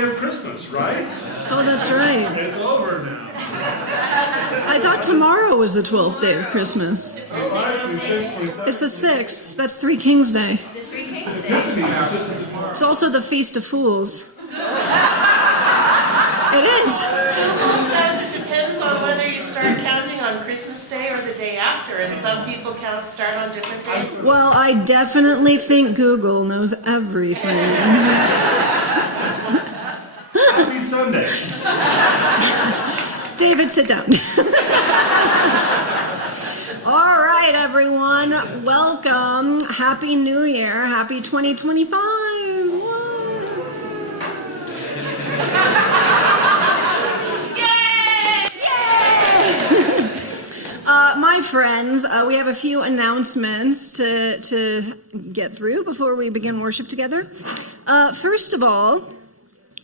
day of Christmas, right? Oh, that's right. It's over now. I thought tomorrow was the 12th day of Christmas. It's the 6th. That's Three Kings Day. The Three Kings Day. It's also the Feast of Fools. It is. Google says it depends on whether you start counting on Christmas Day or the day after, and some people start on different days. Well, I definitely think Google knows everything. Happy Sunday. David, sit down. All right, everyone. Welcome. Happy New Year. Happy 2025. My friends, we have a few announcements to get through before we begin worship together. First of all,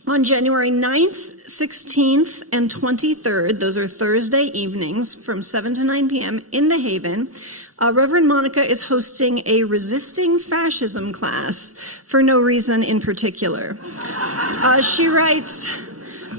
on January 9th, 16th, and 23rd, those are Thursday evenings from 7 to 9 p.m. in the Haven, Reverend Monica is hosting a Resisting Fascism class for no reason in particular. She writes,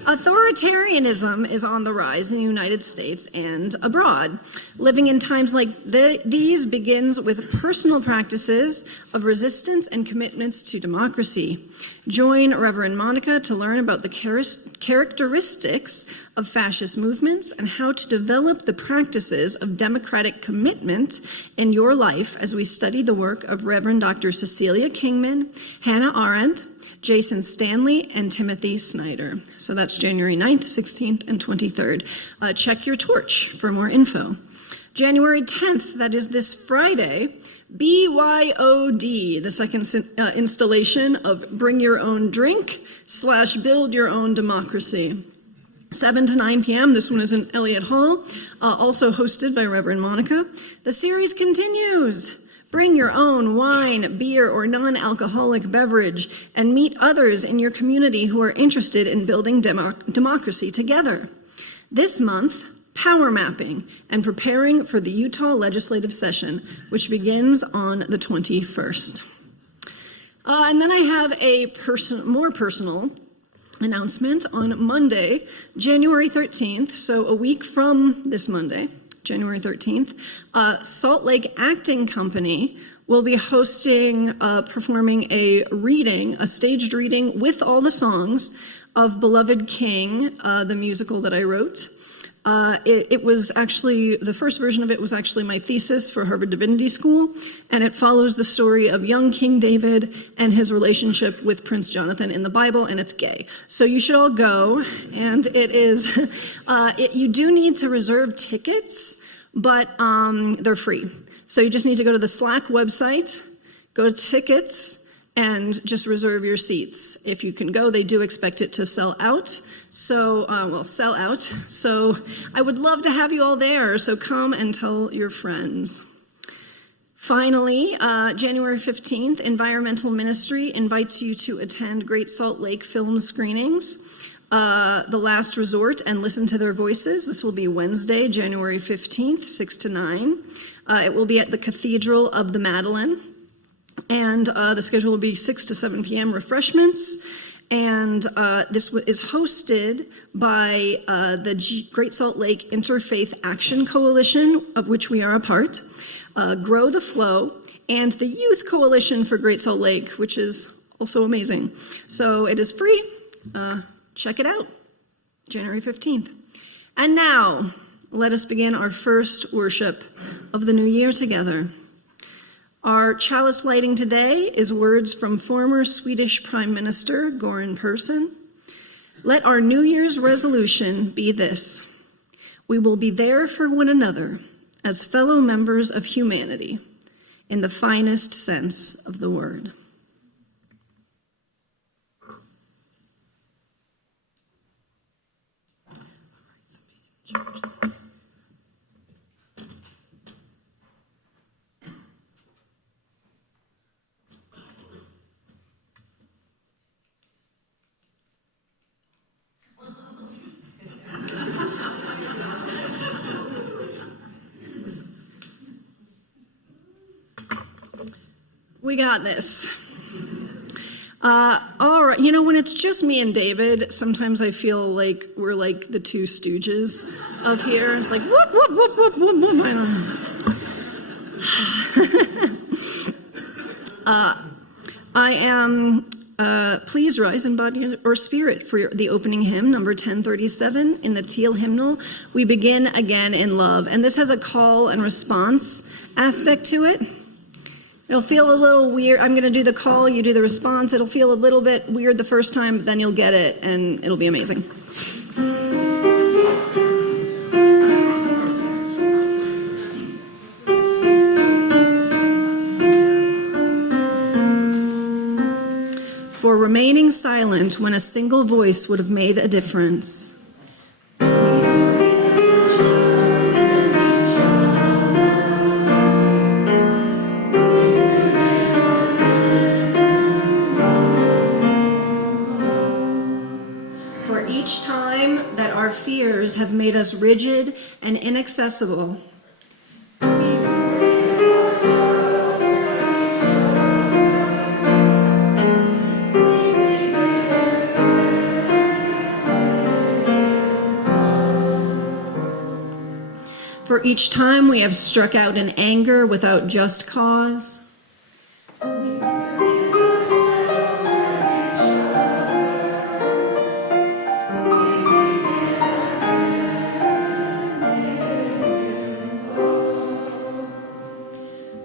authoritarianism is on the rise in the United States and abroad. Living in times like these begins with personal practices of resistance and commitments to democracy. Join Reverend Monica to learn about the characteristics of fascist movements and how to develop the practices of democratic commitment in your life as we study the work of Reverend Dr. Cecilia Kingman, Hannah Arendt, Jason Stanley, and Timothy Snyder. So that's January 9th, 16th, and 23rd. Check your torch for more info. January 10th, that is this Friday, BYOD, the second installation of Bring Your Own Drink / Build Your Own Democracy. 7 to 9 p.m. This one is in Elliott Hall, also hosted by Reverend Monica. The series continues. Bring your own wine, beer, or non-alcoholic beverage and meet others in your community who are interested in building democracy together. This month, power mapping and preparing for the Utah legislative session, which begins on the 21st. And then I have a more personal announcement on Monday, January 13th, so a week from this Monday, January 13th, Salt Lake Acting Company will be performing a staged reading with all the songs of Beloved King, the musical that I wrote. It was actually, the first version of it was actually my thesis for Harvard Divinity School, and it follows the story of young King David and his relationship with Prince Jonathan in the Bible, and it's gay. So you should all go, and it is, you do need to reserve tickets, but they're free. So you just need to go to the Slack website, go to tickets, and just reserve your seats. If you can go, they do expect it to sell out. So, sell out. So I would love to have you all there. So come and tell your friends. Finally, January 15th, Environmental Ministry invites you to attend Great Salt Lake film screenings, The Last Resort, and listen to their voices. This will be Wednesday, January 15th, 6 to 9. It will be at the Cathedral of the Madeleine. And the schedule will be 6 to 7 p.m. refreshments. And this is hosted by the Great Salt Lake Interfaith Action Coalition, of which we are a part, Grow the Flow, and the Youth Coalition for Great Salt Lake, which is also amazing. So it is free. Check it out, January 15th. And now, let us begin our first worship of the new year together. Our chalice lighting today is words from former Swedish Prime Minister Göran Persson. Let our New Year's resolution be this: we will be there for one another as fellow members of humanity in the finest sense of the word. We got this. All right, you know, when it's just me and David, sometimes I feel like we're like the two stooges up here. It's like, whoop, whoop, whoop, whoop, whoop, whoop. I don't know. I am, please rise in body or spirit for the opening hymn, number 1037 in the Teal hymnal. We begin again in love. And this has a call and response aspect to it. It'll feel a little weird. I'm going to do the call, you do the response. It'll feel a little bit weird the first time, but then you'll get it, and it'll be amazing. For remaining silent when a single voice would have made a difference. Our fears have made us rigid and inaccessible. For each time we have struck out in anger without just cause.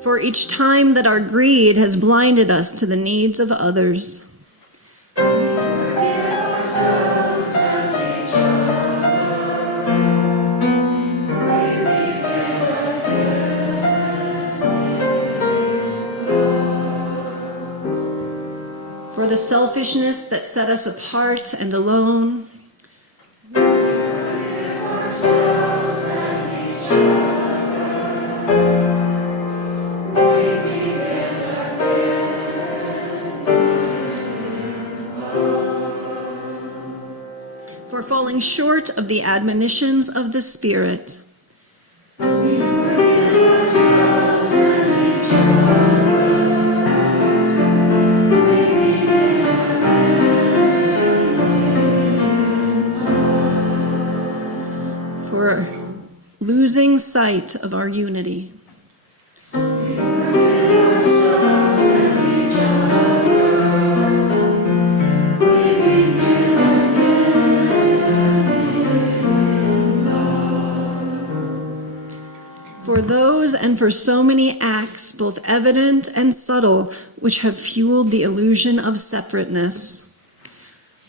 For each time that our greed has blinded us to the needs of others. For the selfishness that set us apart and alone. Falling short of the admonitions of the Spirit. For losing sight of our unity. For those and for so many acts, both evident and subtle, which have fueled the illusion of separateness.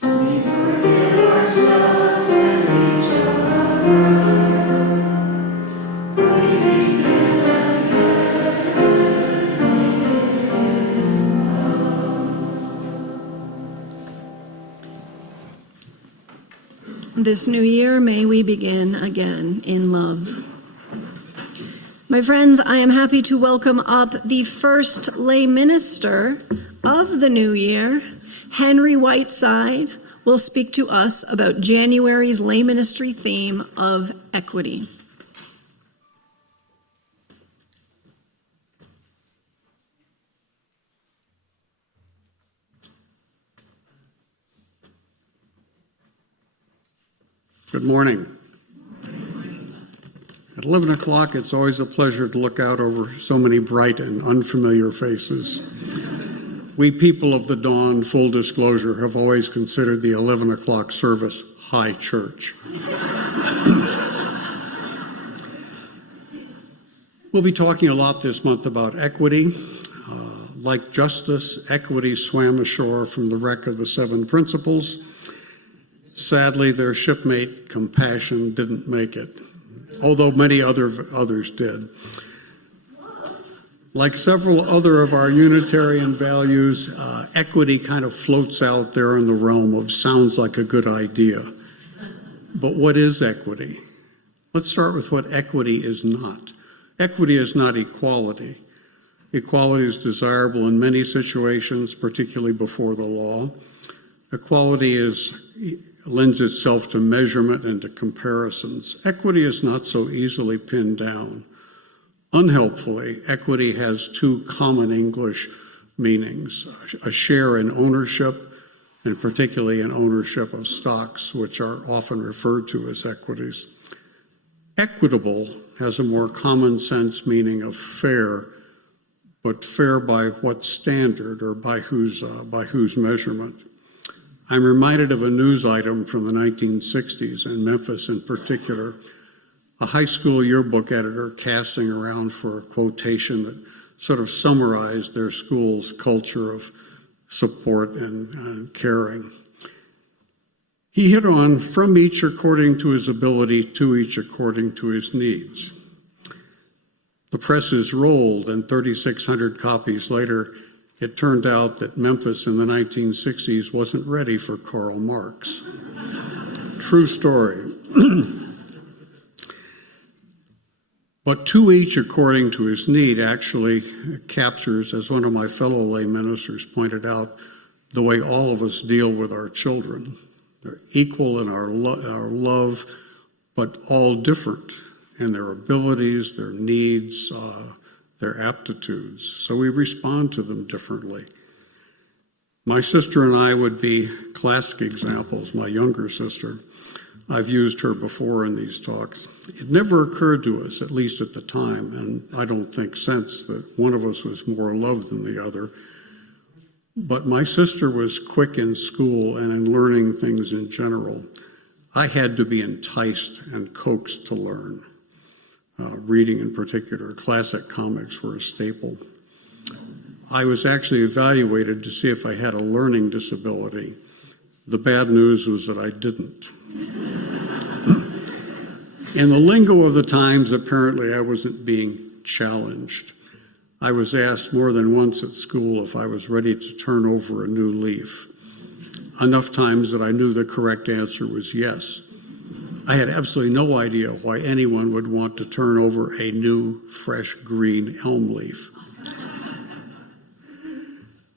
We forgive ourselves and each other. We begin again. This new year, may we begin again in love. My friends, I am happy to welcome up the first lay minister of the new year. Henry Whiteside will speak to us about January's lay ministry theme of equity. Good morning. At 11 o'clock, it's always a pleasure to look out over so many bright and unfamiliar faces. We people of the dawn, full disclosure, have always considered the 11 o'clock service high church. We'll be talking a lot this month about equity. Like justice, equity swam ashore from the wreck of the Seven Principles. Sadly, their shipmate, compassion, didn't make it, although many others did. Like several other of our Unitarian values, equity kind of floats out there in the realm of sounds like a good idea. But what is equity? Let's start with what equity is not. Equity is not equality. Equality is desirable in many situations, particularly before the law. Equality lends itself to measurement and to comparisons. Equity is not so easily pinned down. Unhelpfully, equity has two common English meanings, a share in ownership, and particularly in ownership of stocks, which are often referred to as equities. Equitable has a more common sense meaning of fair, but fair by what standard or by whose measurement? I'm reminded of a news item from the 1960s in Memphis in particular, a high school yearbook editor casting around for a quotation that sort of summarized their school's culture of support and caring. He hit on from each according to his ability, to each according to his needs. The presses rolled, and 3,600 copies later, it turned out that Memphis in the 1960s wasn't ready for Karl Marx. True story. But to each according to his need actually captures, as one of my fellow lay ministers pointed out, the way all of us deal with our children. They're equal in our love, but all different in their abilities, their needs, their aptitudes. So we respond to them differently. My sister and I would be classic examples, my younger sister. I've used her before in these talks. It never occurred to us, at least at the time, and I don't think since, that one of us was more loved than the other. But my sister was quick in school and in learning things in general. I had to be enticed and coaxed to learn. Reading in particular, classic comics were a staple. I was actually evaluated to see if I had a learning disability. The bad news was that I didn't. In the lingo of the times, apparently I wasn't being challenged. I was asked more than once at school if I was ready to turn over a new leaf. Enough times that I knew the correct answer was yes. I had absolutely no idea why anyone would want to turn over a new, fresh, green elm leaf.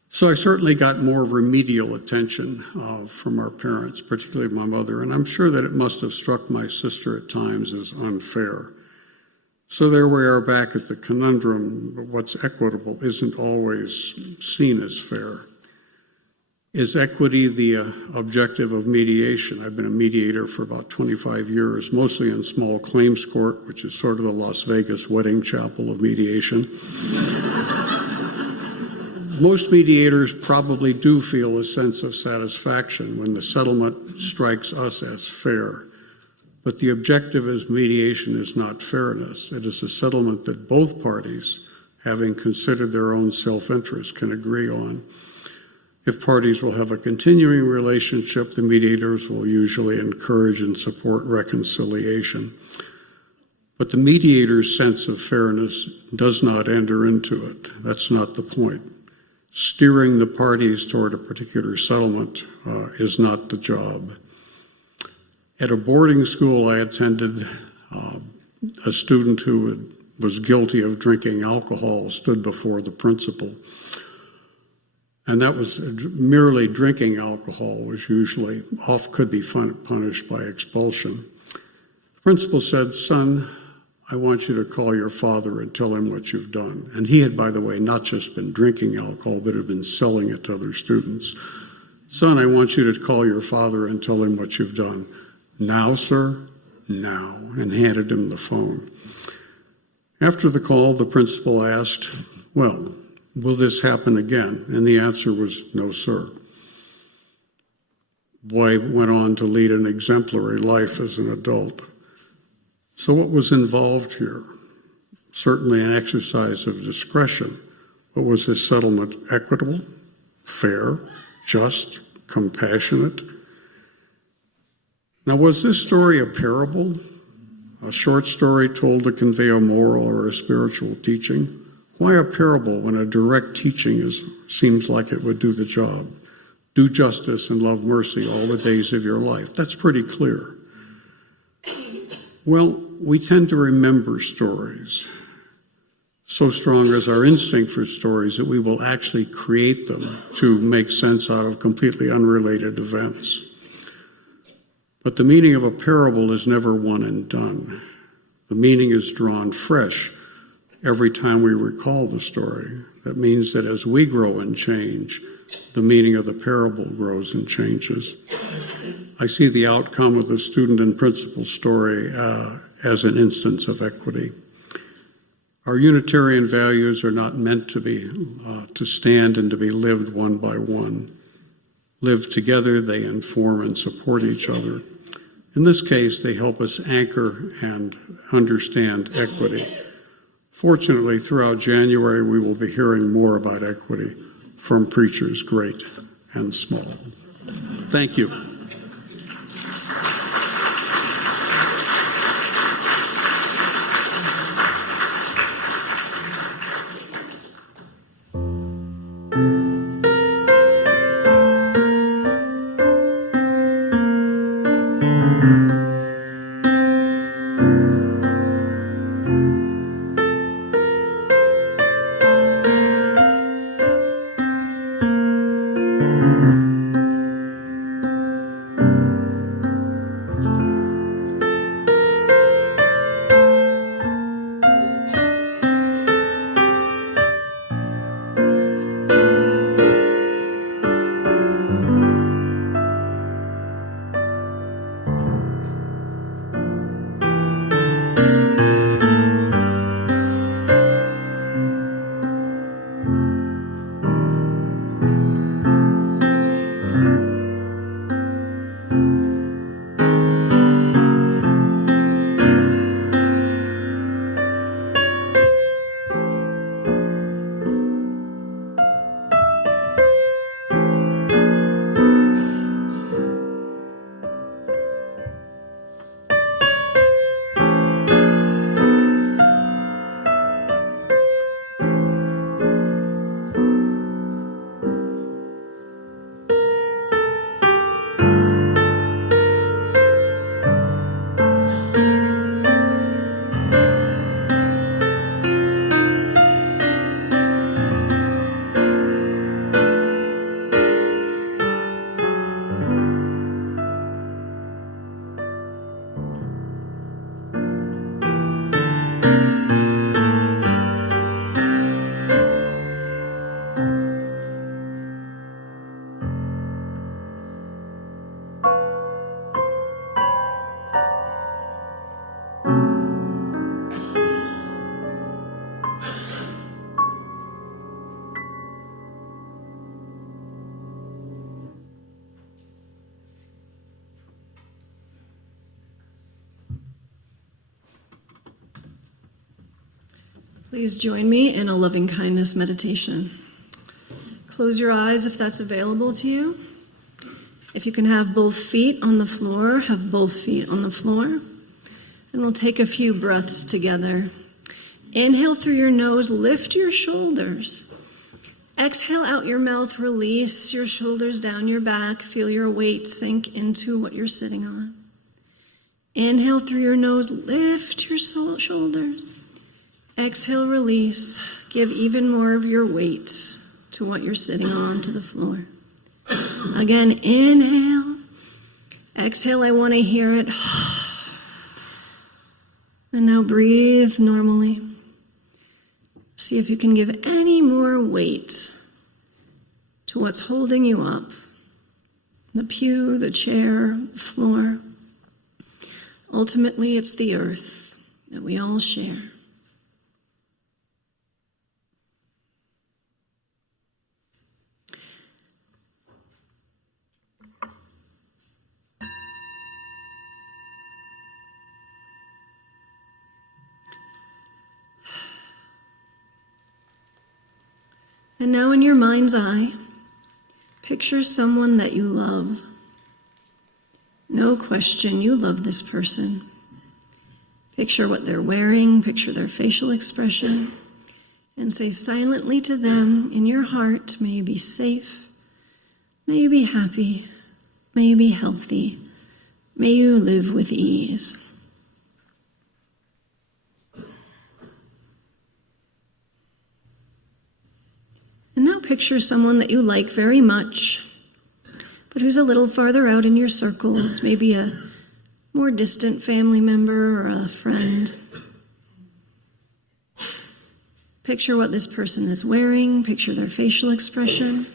So I certainly got more remedial attention from our parents, particularly my mother, and I'm sure that it must have struck my sister at times as unfair. So there we are back at the conundrum, but what's equitable isn't always seen as fair. Is equity the objective of mediation? I've been a mediator for about 25 years, mostly in small claims court, which is sort of the Las Vegas wedding chapel of mediation. Most mediators probably do feel a sense of satisfaction when the settlement strikes us as fair. But the objective of mediation is not fairness. It is a settlement that both parties, having considered their own self-interest, can agree on. If parties will have a continuing relationship, the mediators will usually encourage and support reconciliation. But the mediator's sense of fairness does not enter into it. That's not the point. Steering the parties toward a particular settlement is not the job. At a boarding school I attended, a student who was guilty of drinking alcohol stood before the principal. And that was merely drinking alcohol was usually could be punished by expulsion. The principal said, "Son, I want you to call your father and tell him what you've done." And he had, by the way, not just been drinking alcohol, but had been selling it to other students. "Son, I want you to call your father and tell him what you've done." "Now, sir?" "Now," and handed him the phone. After the call, the principal asked, "Well, will this happen again?" And the answer was, "No, sir." Boy went on to lead an exemplary life as an adult. So what was involved here? Certainly an exercise of discretion. But was this settlement equitable, fair, just, compassionate? Now, was this story a parable? A short story told to convey a moral or a spiritual teaching? Why a parable when a direct teaching seems like it would do the job? Do justice and love mercy all the days of your life. That's pretty clear. Well, we tend to remember stories. So strong is our instinct for stories that we will actually create them to make sense out of completely unrelated events. But the meaning of a parable is never one and done. The meaning is drawn fresh every time we recall the story. That means that as we grow and change, the meaning of the parable grows and changes. I see the outcome of the student and principal story as an instance of equity. Our Unitarian values are not meant to be to stand and to be lived one by one. Lived together, they inform and support each other. In this case, they help us anchor and understand equity. Fortunately, throughout January, we will be hearing more about equity from preachers great and small. Thank you. Please join me in a loving kindness meditation. Close your eyes if that's available to you. If you can have both feet on the floor, have both feet on the floor. And we'll take a few breaths together. Inhale through your nose, lift your shoulders. Exhale out your mouth, release your shoulders down your back. Feel your weight sink into what you're sitting on. Inhale through your nose, lift your shoulders. Exhale, release. Give even more of your weight to what you're sitting on, to the floor. Again, inhale. Exhale, I want to hear it. And now breathe normally. See if you can give any more weight to what's holding you up. The pew, the chair, the floor. Ultimately, it's the earth that we all share. And now in your mind's eye, picture someone that you love. No question, you love this person. Picture what they're wearing, picture their facial expression, and say silently to them in your heart, may you be safe, may you be happy, may you be healthy, may you live with ease. And now picture someone that you like very much, but who's a little farther out in your circles, maybe a more distant family member or a friend. Picture what this person is wearing, picture their facial expression,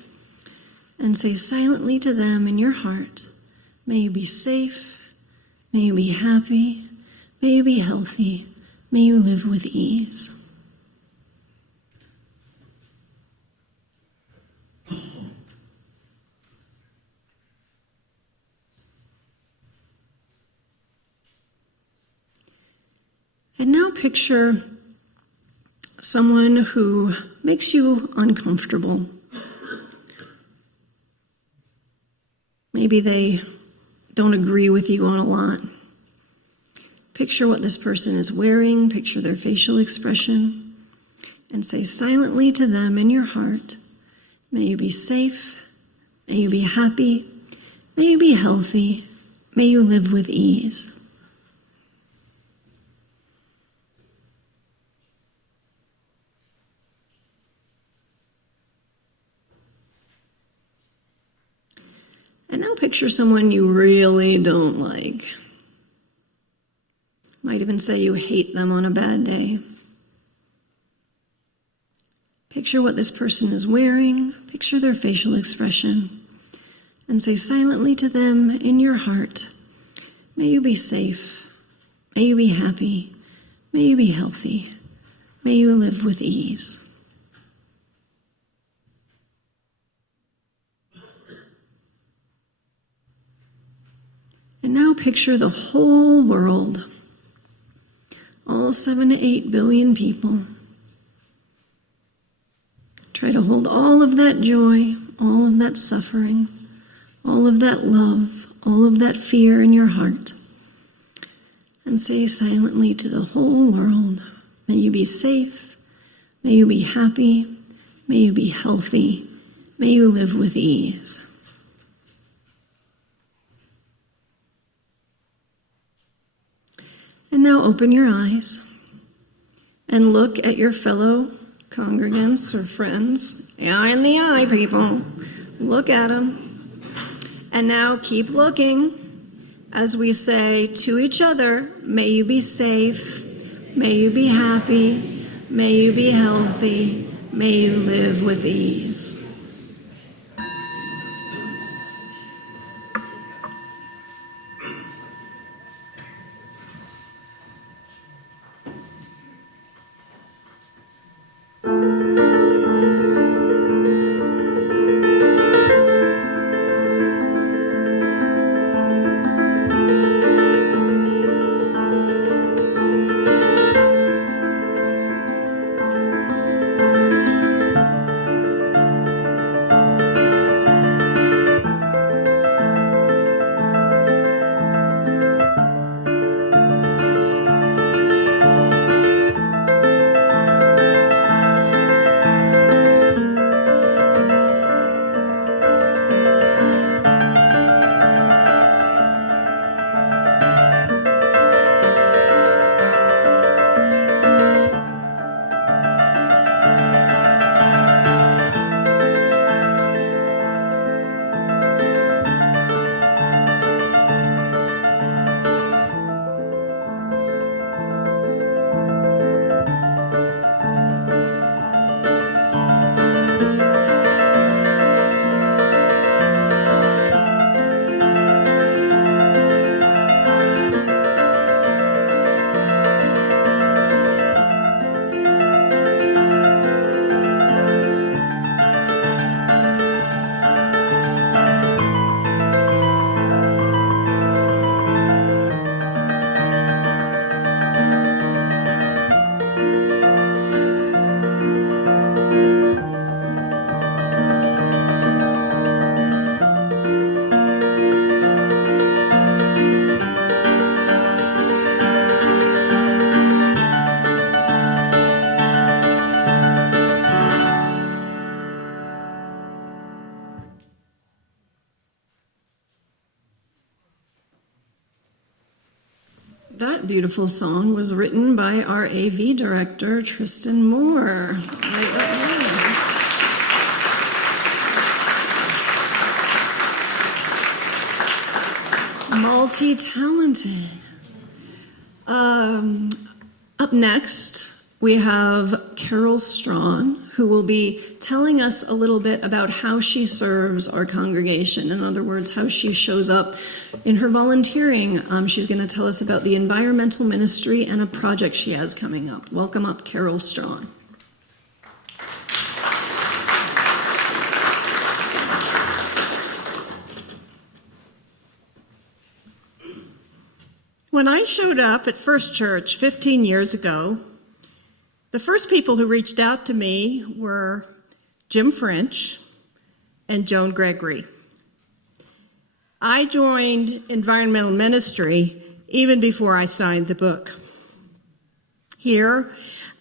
and say silently to them in your heart, may you be safe, may you be happy, may you be healthy, may you live with ease. And now picture someone who makes you uncomfortable. Maybe they don't agree with you on a lot. Picture what this person is wearing, picture their facial expression, and say silently to them in your heart, may you be safe, may you be happy, may you be healthy, may you live with ease. And now picture someone you really don't like. Might even say you hate them on a bad day. Picture what this person is wearing, picture their facial expression, and say silently to them in your heart, may you be safe, may you be happy, may you be healthy, may you live with ease. And now picture the whole world, all 7 to 8 billion people. Try to hold all of that joy, all of that suffering, all of that love, all of that fear in your heart, and say silently to the whole world, may you be safe, may you be happy, may you be healthy, may you live with ease. And now open your eyes and look at your fellow congregants or friends. Eye in the eye, people. Look at them. And now keep looking as we say to each other, may you be safe, may you be happy, may you be healthy, may you live with ease. That beautiful song was written by our AV director, Tristan Moore. Multi-talented. Up next, we have Carole Straughn, who will be telling us a little bit about how she serves our congregation. In other words, how she shows up in her volunteering. She's going to tell us about the environmental ministry and a project she has coming up. Welcome up, Carole Straughn. When I showed up at First Church 15 years ago, the first people who reached out to me were Jim French and Joan Gregory. I joined environmental ministry even before I signed the book. Here,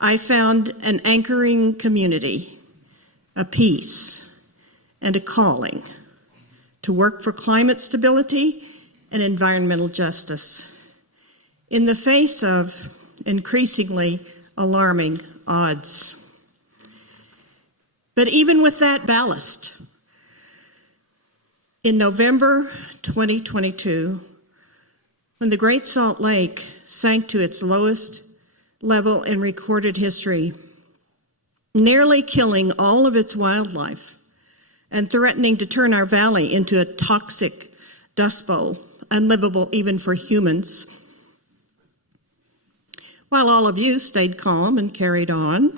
I found an anchoring community, a peace, and a calling to work for climate stability and environmental justice in the face of increasingly alarming odds. But even with that ballast, in November 2022, when the Great Salt Lake sank to its lowest level in recorded history, nearly killing all of its wildlife and threatening to turn our valley into a toxic dust bowl, unlivable even for humans, while all of you stayed calm and carried on,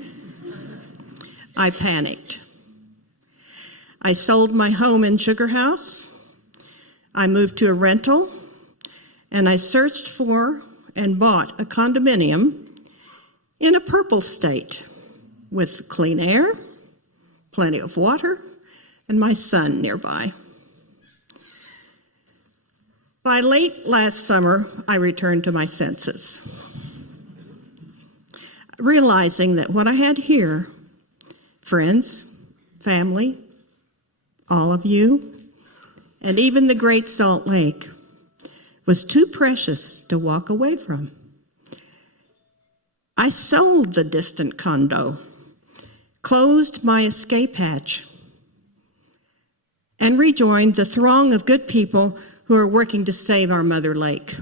I panicked. I sold my home in Sugar House, I moved to a rental, and I searched for and bought a condominium in a purple state with clean air, plenty of water, and my son nearby. By late last summer, I returned to my senses, realizing that what I had here, friends, family, all of you, and even the Great Salt Lake, was too precious to walk away from. I sold the distant condo, closed my escape hatch, and rejoined the throng of good people who are working to save our mother lake.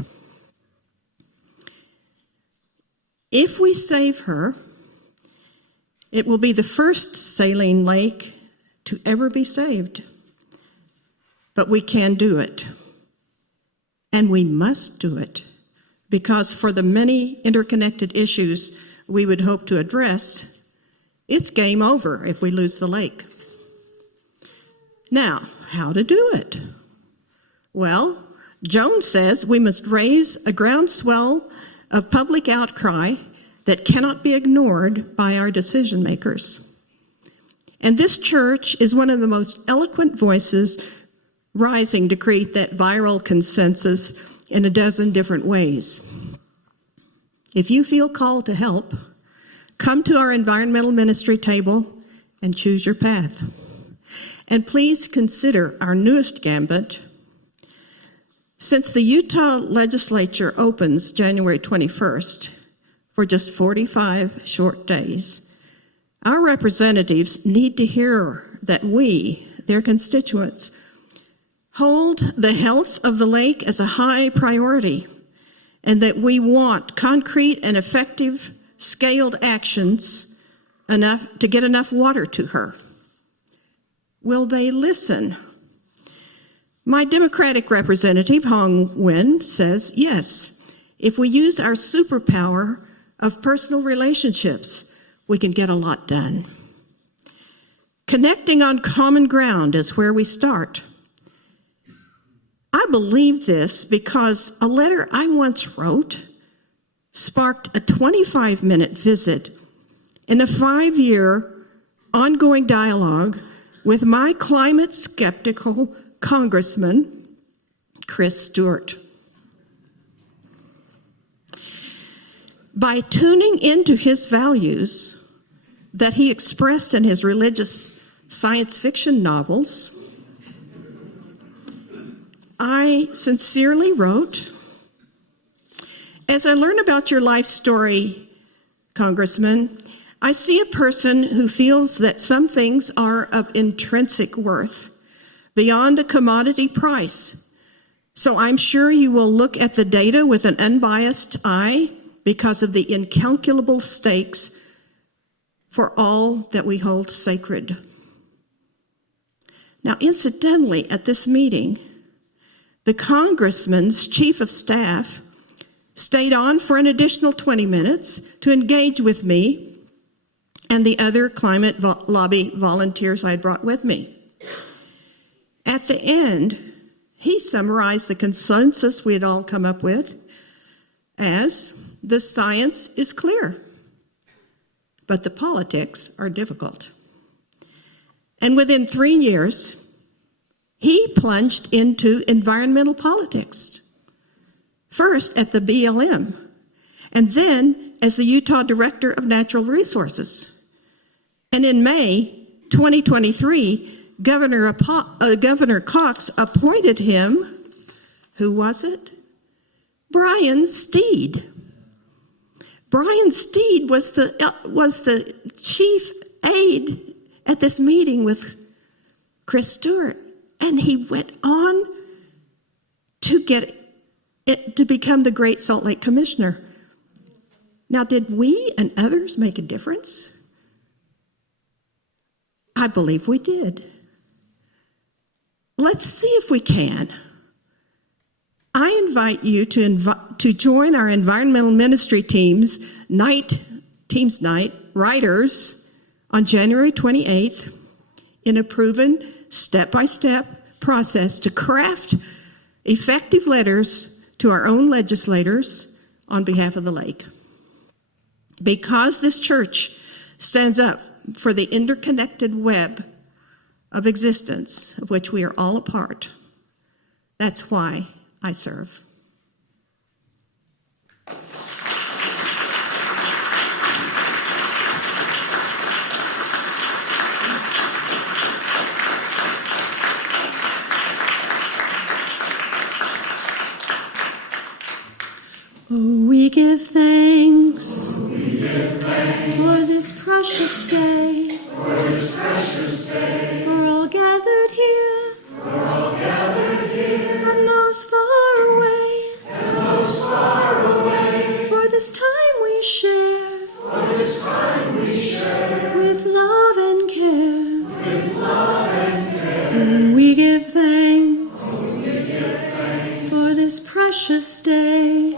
If we save her, it will be the first saline lake to ever be saved. But we can do it. And we must do it, because for the many interconnected issues we would hope to address, it's game over if we lose the lake. Now, how to do it? Well, Joan says we must raise a groundswell of public outcry that cannot be ignored by our decision makers. And this church is one of the most eloquent voices rising to create that viral consensus in a dozen different ways. If you feel called to help, come to our environmental ministry table and choose your path. And please consider our newest gambit. Since the Utah legislature opens January 21st, for just 45 short days, our representatives need to hear that we, their constituents, hold the health of the lake as a high priority, and that we want concrete and effective scaled actions enough to get enough water to her. Will they listen? My Democratic representative, Hong Nguyen, says yes. If we use our superpower of personal relationships, we can get a lot done. Connecting on common ground is where we start. I believe this because a letter I once wrote sparked a 25-minute visit in a 5-year ongoing dialogue with my climate skeptical Congressman, Chris Stewart. By tuning into his values that he expressed in his religious science fiction novels, I sincerely wrote, as I learn about your life story, Congressman, I see a person who feels that some things are of intrinsic worth beyond a commodity price. So I'm sure you will look at the data with an unbiased eye because of the incalculable stakes for all that we hold sacred. Now, incidentally, at this meeting, the congressman's chief of staff stayed on for an additional 20 minutes to engage with me and the other climate lobby volunteers I had brought with me. At the end, he summarized the consensus we had all come up with as, the science is clear, but the politics are difficult. And within 3 years, he plunged into environmental politics, first at the BLM, and then as the Utah Director of Natural Resources. And in May 2023, Governor Cox appointed him, who was it? Brian Steed. Brian Steed was the chief aide at this meeting with Chris Stewart, and he went on to become the Great Salt Lake Commissioner. Now, did we and others make a difference? I believe we did. Let's see if we can. I invite you to join our environmental ministry team's night writers on January 28th in a proven step-by-step process to craft effective letters to our own legislators on behalf of the lake. Because this church stands up for the interconnected web of existence of which we are all a part, that's why I serve. We give thanks for this precious day, for all gathered here, and those far away, for this time we share, with love and care. We give thanks for this precious day.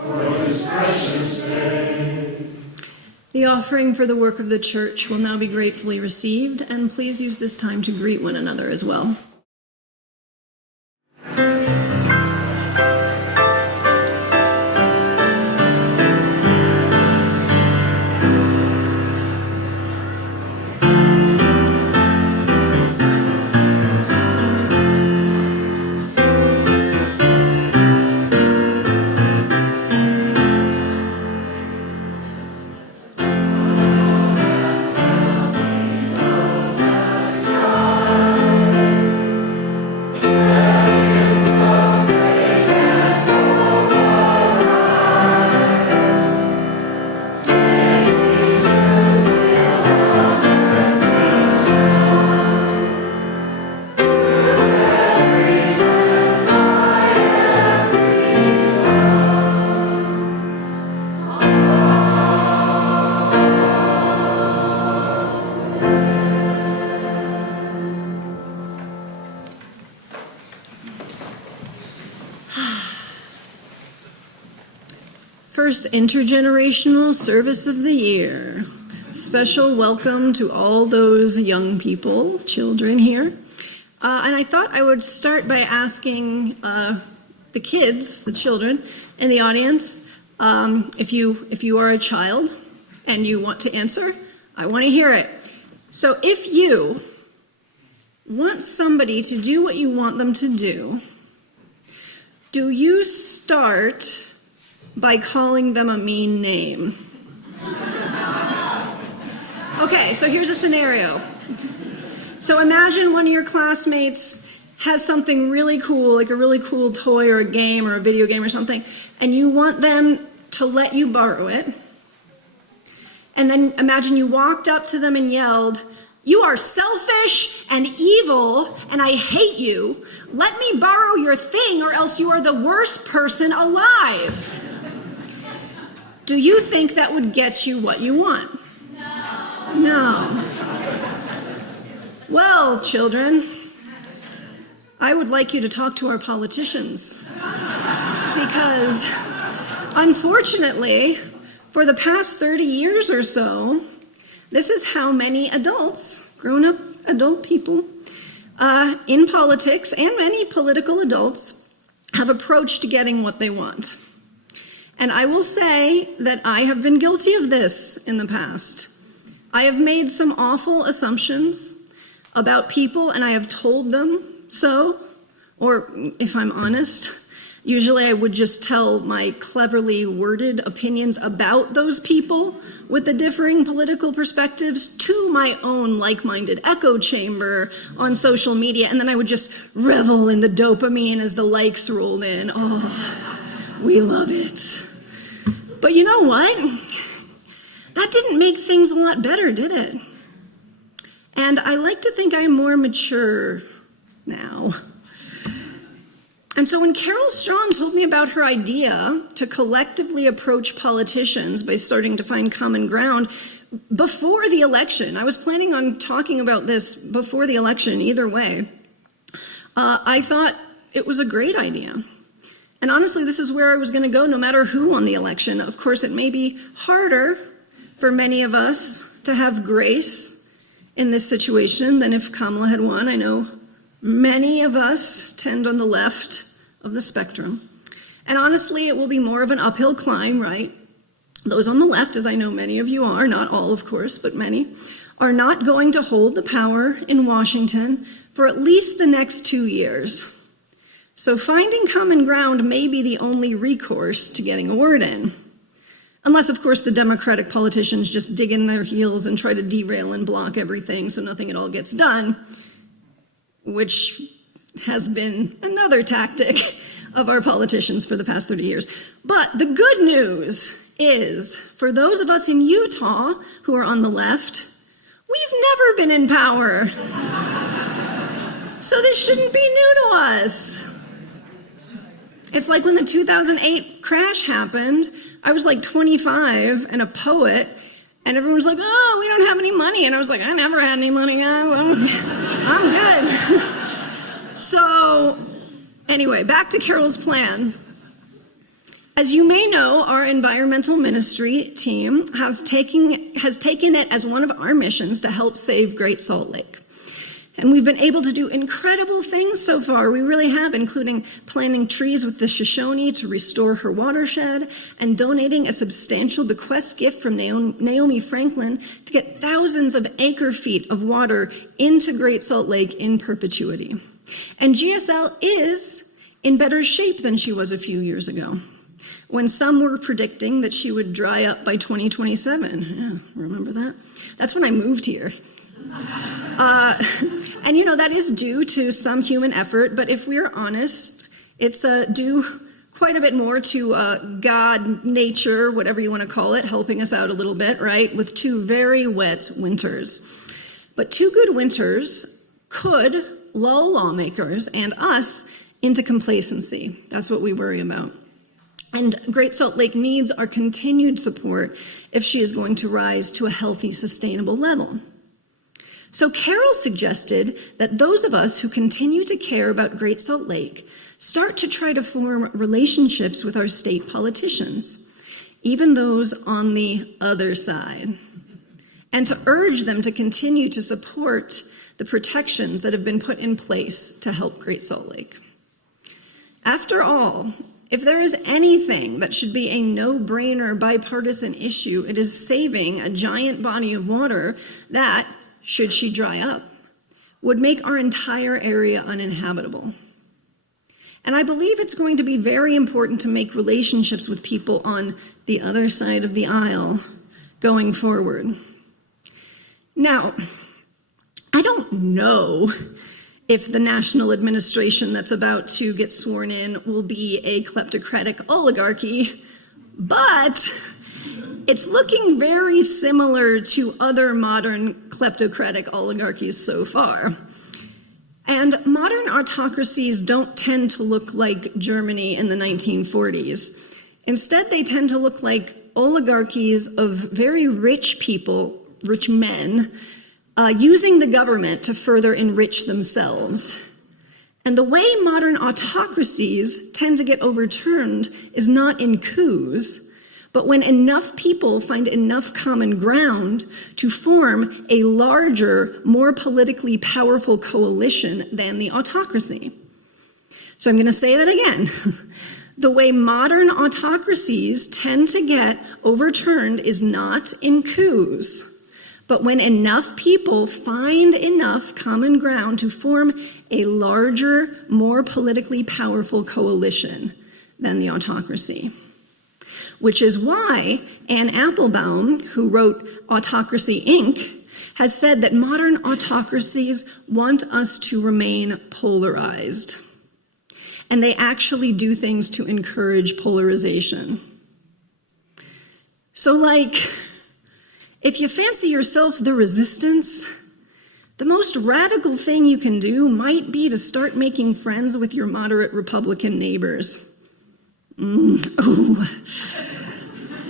The offering for the work of the church will now be gratefully received, and please use this time to greet one another as well. First Intergenerational Service of the Year. Special welcome to all those young people, children here. And I thought I would start by asking the kids, the children in the audience, if you are a child and you want to answer, I want to hear it. So if you want somebody to do what you want them to do you start by calling them a mean name? Okay, so here's a scenario. So imagine one of your classmates has something really cool, like a really cool toy or a game or a video game or something, and you want them to let you borrow it. And then imagine you walked up to them and yelled, "You are selfish and evil, and I hate you. Let me borrow your thing or else you are the worst person alive." Do you think that would get you what you want? No. Well, children, I would like you to talk to our politicians. Because, unfortunately, for the past 30 years or so, this is how many adults, grown-up adult people, in politics and many political adults have approached getting what they want. And I will say that I have been guilty of this in the past. I have made some awful assumptions about people, and I have told them so, or if I'm honest, usually I would just tell my cleverly worded opinions about those people with the differing political perspectives to my own like-minded echo chamber on social media, and then I would just revel in the dopamine as the likes rolled in. Oh, we love it. But you know what? That didn't make things a lot better, did it? And I like to think I'm more mature now. And so when Carole Straughn told me about her idea to collectively approach politicians by starting to find common ground before the election, I was planning on talking about this before the election either way, I thought it was a great idea. And honestly, this is where I was going to go no matter who won the election. Of course, it may be harder for many of us to have grace in this situation than if Kamala had won. I know many of us tend on the left of the spectrum. And honestly, it will be more of an uphill climb, right? Those on the left, as I know many of you are, not all of course, but many, are not going to hold the power in Washington for at least the next 2 years. So finding common ground may be the only recourse to getting a word in. Unless, of course, the Democratic politicians just dig in their heels and try to derail and block everything so nothing at all gets done, which has been another tactic of our politicians for the past 30 years. But the good news is, for those of us in Utah who are on the left, we've never been in power. So this shouldn't be new to us. It's like when the 2008 crash happened, I was like 25 and a poet, and everyone was like, oh, we don't have any money. And I was like, I never had any money. I'm good. So anyway, back to Carole's plan. As you may know, our environmental ministry team has taken it as one of our missions to help save Great Salt Lake. And we've been able to do incredible things so far. We really have, including planting trees with the Shoshone to restore her watershed and donating a substantial bequest gift from Naomi Franklin to get thousands of acre-feet of water into Great Salt Lake in perpetuity. And GSL is in better shape than she was a few years ago, when some were predicting that she would dry up by 2027. Yeah, remember that? That's when I moved here. And you know, that is due to some human effort, but if we're honest, it's due quite a bit more to God, nature, whatever you want to call it, helping us out a little bit, right? With 2 very wet winters. But 2 good winters could lull lawmakers and us into complacency. That's what we worry about. And Great Salt Lake needs our continued support if she is going to rise to a healthy, sustainable level. So Carole suggested that those of us who continue to care about Great Salt Lake start to try to form relationships with our state politicians, even those on the other side, and to urge them to continue to support the protections that have been put in place to help Great Salt Lake. After all, if there is anything that should be a no-brainer bipartisan issue, it is saving a giant body of water that, should she dry up, would make our entire area uninhabitable. And I believe it's going to be very important to make relationships with people on the other side of the aisle going forward. Now, I don't know if the national administration that's about to get sworn in will be a kleptocratic oligarchy, but it's looking very similar to other modern kleptocratic oligarchies so far. And modern autocracies don't tend to look like Germany in the 1940s. Instead, they tend to look like oligarchies of very rich people, rich men, using the government to further enrich themselves. And the way modern autocracies tend to get overturned is not in coups, but when enough people find enough common ground to form a larger, more politically powerful coalition than the autocracy. So I'm going to say that again. The way modern autocracies tend to get overturned is not in coups, but when enough people find enough common ground to form a larger, more politically powerful coalition than the autocracy. Which is why Anne Applebaum, who wrote Autocracy, Inc., has said that modern autocracies want us to remain polarized. And they actually do things to encourage polarization. So, like, if you fancy yourself the resistance, the most radical thing you can do might be to start making friends with your moderate Republican neighbors. Ooh.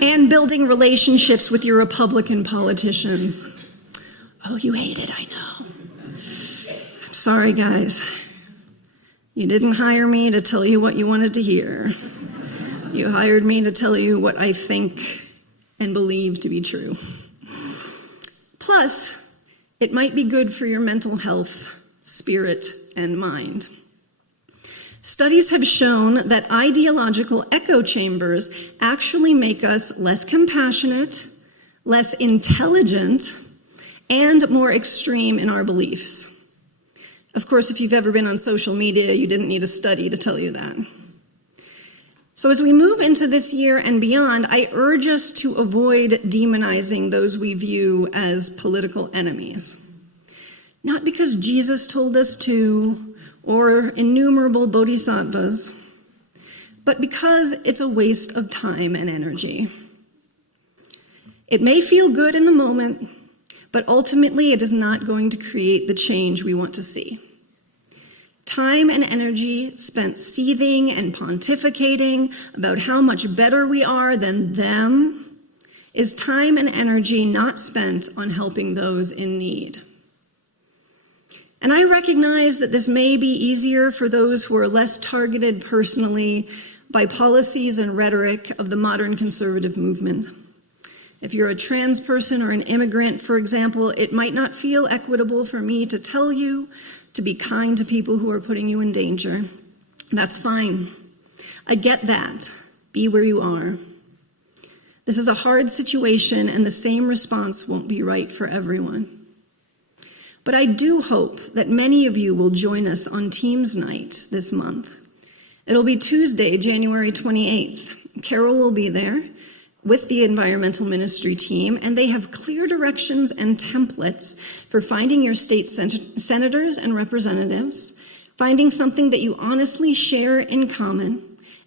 And building relationships with your Republican politicians. Oh, you hate it, I know. I'm sorry, guys. You didn't hire me to tell you what you wanted to hear. You hired me to tell you what I think and believe to be true. Plus, it might be good for your mental health, spirit, and mind. Studies have shown that ideological echo chambers actually make us less compassionate, less intelligent, and more extreme in our beliefs. Of course, if you've ever been on social media, you didn't need a study to tell you that. So as we move into this year and beyond, I urge us to avoid demonizing those we view as political enemies. Not because Jesus told us to, or innumerable bodhisattvas, but because it's a waste of time and energy. It may feel good in the moment, but ultimately it is not going to create the change we want to see. Time and energy spent seething and pontificating about how much better we are than them is time and energy not spent on helping those in need. And I recognize that this may be easier for those who are less targeted personally by policies and rhetoric of the modern conservative movement. If you're a trans person or an immigrant, for example, it might not feel equitable for me to tell you to be kind to people who are putting you in danger. That's fine. I get that. Be where you are. This is a hard situation, and the same response won't be right for everyone. But I do hope that many of you will join us on Teams Night this month. It'll be Tuesday, January 28th. Carole will be there with the environmental ministry team, and they have clear directions and templates for finding your state senators and representatives, finding something that you honestly share in common,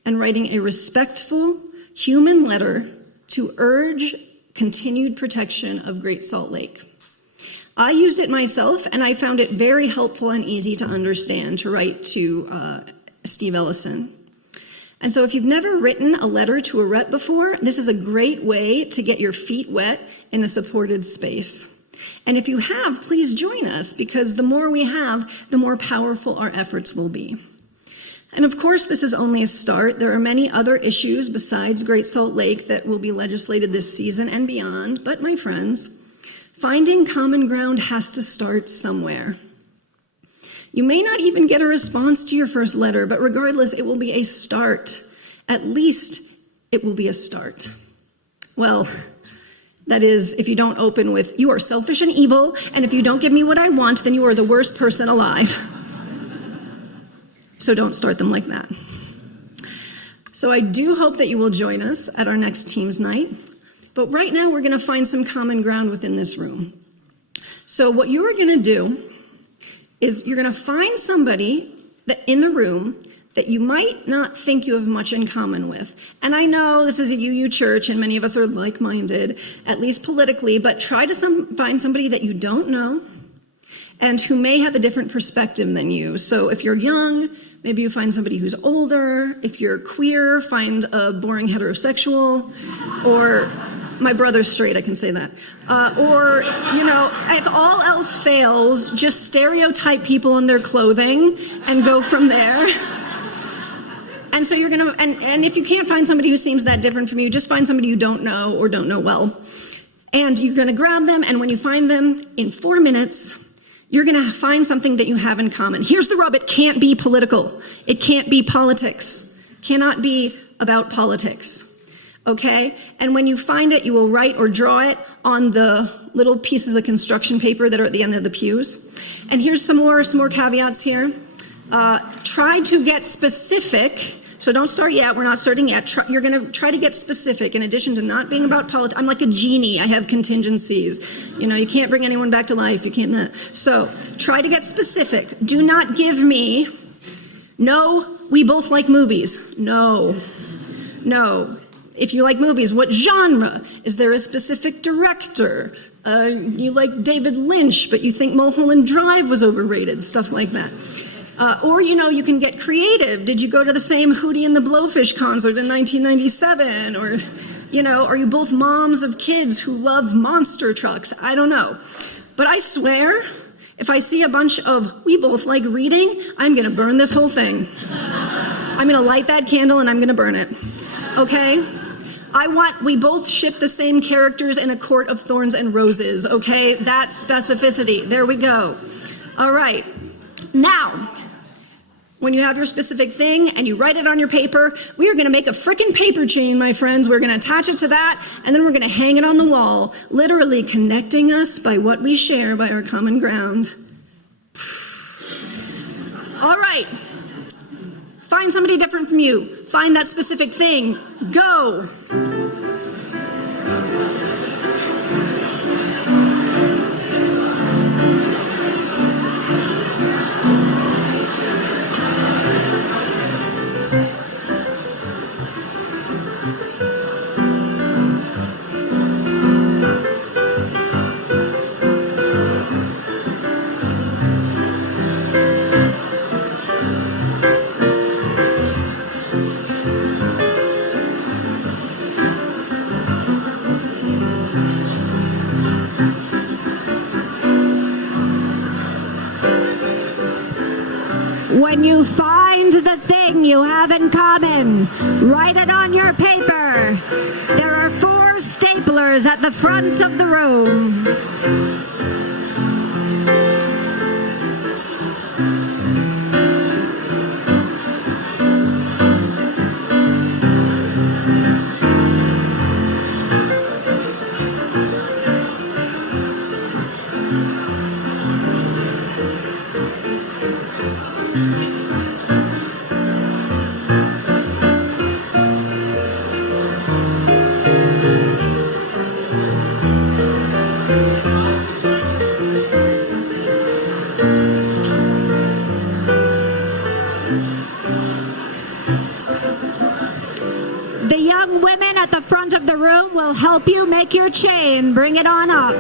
and writing a respectful, human letter to urge continued protection of Great Salt Lake. I used it myself, and I found it very helpful and easy to understand to write to Steve Ellison. And so if you've never written a letter to a rep before, this is a great way to get your feet wet in a supported space. And if you have, please join us, because the more we have, the more powerful our efforts will be. And of course, this is only a start. There are many other issues besides Great Salt Lake that will be legislated this season and beyond. But my friends, finding common ground has to start somewhere. You may not even get a response to your first letter, but regardless, it will be a start. At least it will be a start. Well, that is, if you don't open with, "You are selfish and evil, and if you don't give me what I want, then you are the worst person alive." So don't start them like that. So I do hope that you will join us at our next Teams Night. But right now, we're going to find some common ground within this room. So what you are going to do is you're going to find somebody in the room that you might not think you have much in common with. And I know this is a UU church, and many of us are like-minded, at least politically, but try to find somebody that you don't know and who may have a different perspective than you. So if you're young, maybe you find somebody who's older. If you're queer, find a boring heterosexual. Or My brother's straight, I can say that. Or, if all else fails, just stereotype people in their clothing and go from there. And so you're going to, and if you can't find somebody who seems that different from you, just find somebody you don't know or don't know well. And you're going to grab them, and when you find them in 4 minutes, you're going to find something that you have in common. Here's the rub: it can't be political. It can't be politics. Cannot be about politics. Okay? And when you find it, you will write or draw it on the little pieces of construction paper that are at the end of the pews. And here's some more caveats here. Try to get specific. So don't start yet. We're not starting yet. You're going to try to get specific. In addition to not being about politics, I'm like a genie. I have contingencies. You can't bring anyone back to life. You can't. So try to get specific. Do not give me, no, we both like movies. No. If you like movies, what genre? Is there a specific director? You like David Lynch, but you think Mulholland Drive was overrated. Stuff like that. Or, you can get creative. Did you go to the same Hootie and the Blowfish concert in 1997? Or, are you both moms of kids who love monster trucks? I don't know. But I swear, if I see a bunch of we both like reading, I'm going to burn this whole thing. I'm going to light that candle and I'm going to burn it. Okay? We both ship the same characters in A Court of Thorns and Roses. Okay? That's specificity. There we go. All right. Now, when you have your specific thing and you write it on your paper, we are going to make a frickin' paper chain, my friends. We're going to attach it to that, and then we're going to hang it on the wall, literally connecting us by what we share, by our common ground. All right. Find somebody different from you. Find that specific thing. Go. When you find the thing you have in common, write it on your paper. There are 4 staplers at the front of the room. The young women at the front of the room will help you make your chain. Bring it on up.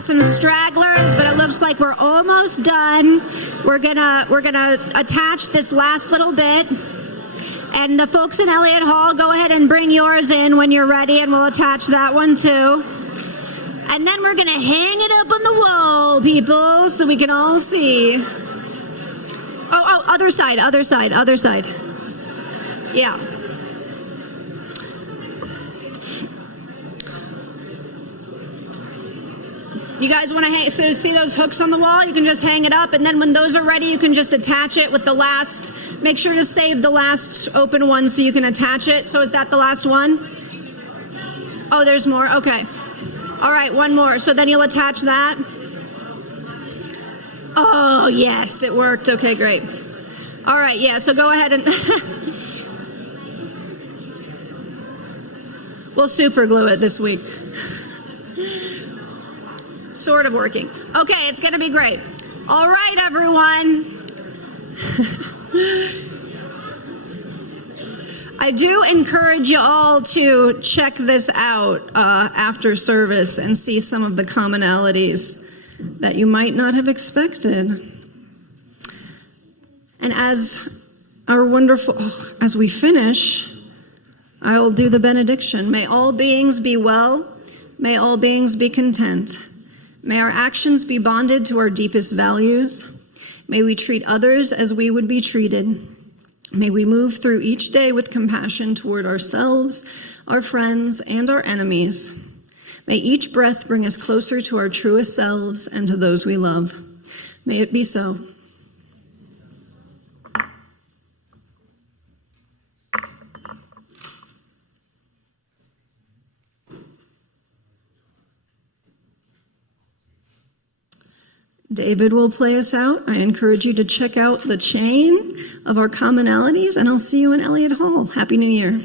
Some stragglers, but it looks looks like we're almost done. We're gonna attach this last little bit. And the folks in Elliott Hall, go ahead and bring yours in when you're ready, and we'll attach that one too. And then we're gonna hang it up on the wall, people, so we can all see. Oh, other side. Yeah. You guys want to see those hooks on the wall? You can just hang it up, and then when those are ready, you can just attach it with the last. Make sure to save the last open one so you can attach it. So is that the last one? Oh, there's more? Okay. All right, one more. So then you'll attach that. Oh, yes, it worked. Okay, great. All right, yeah, so go ahead and we'll super glue it this week. Sort of working. Okay, it's going to be great. All right, everyone. I do encourage you all to check this out after service and see some of the commonalities that you might not have expected. And as we finish, I will do the benediction. May all beings be well. May all beings be content. May our actions be bonded to our deepest values. May we treat others as we would be treated. May we move through each day with compassion toward ourselves, our friends, and our enemies. May each breath bring us closer to our truest selves and to those we love. May it be so. David will play us out. I encourage you to check out the chain of our commonalities, and I'll see you in Elliott Hall. Happy New Year.